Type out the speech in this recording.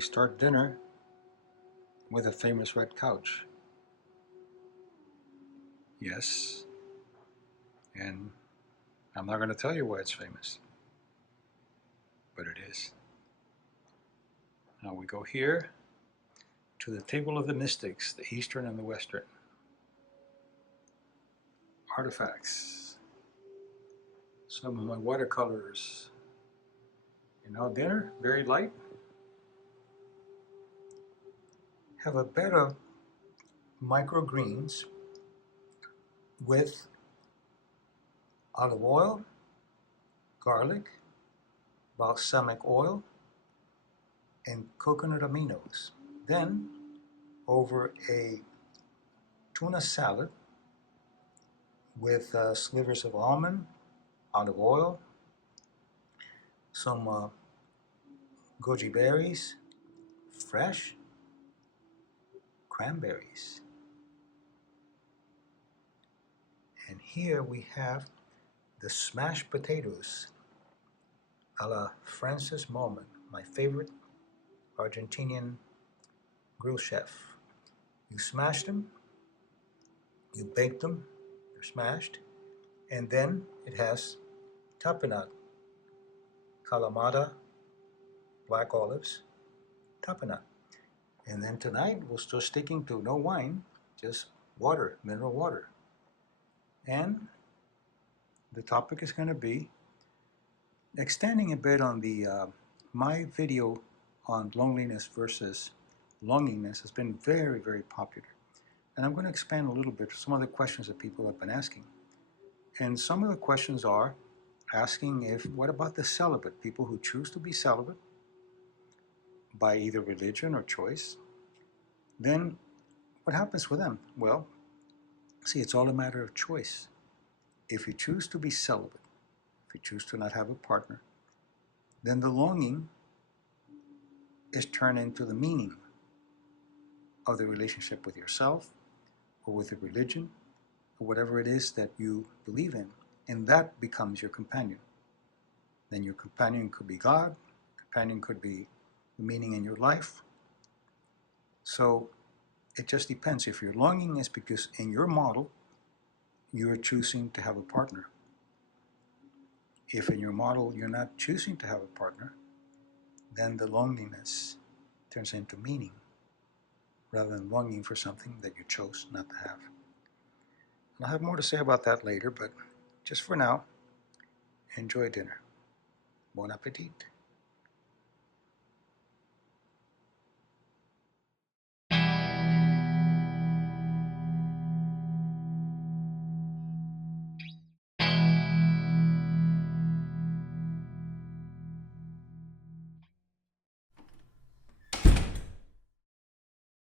We start dinner with a famous red couch. Yes, and I'm not going to tell you why it's famous, but it is. Now we go here to the table of the mystics, the Eastern and the Western. Artifacts. Some of my watercolors. And now dinner, very light. Have a bed of microgreens with olive oil, garlic, balsamic oil, and coconut aminos. Then, over a tuna salad with slivers of almond, olive oil, some goji berries, fresh, cranberries. And here we have the smashed potatoes a la Francis Mallmann, my favorite Argentinian grill chef. You smash them, you bake them, they're smashed, and then it has tapenade, kalamata, black olives, tapenade. And then tonight we're still sticking to no wine, just water, mineral water. And the topic is going to be extending a bit on the my video on loneliness versus longingness has been very, very popular. And I'm going to expand a little bit some of the questions that people have been asking. And some of the questions are asking what about the celibate, people who choose to be celibate by either religion or choice? Then what happens with them? Well, see, it's all a matter of choice. If you choose to be celibate, if you choose to not have a partner, then the longing is turned into the meaning of the relationship with yourself or with a religion or whatever it is that you believe in, and that becomes your companion. Then your companion could be God, companion could be the meaning in your life. So it just depends. If your longing is because in your model you're choosing to have a partner. If in your model you're not choosing to have a partner, then the loneliness turns into meaning rather than longing for something that you chose not to have. And I'll have more to say about that later, but just for now, enjoy dinner. Bon appetit.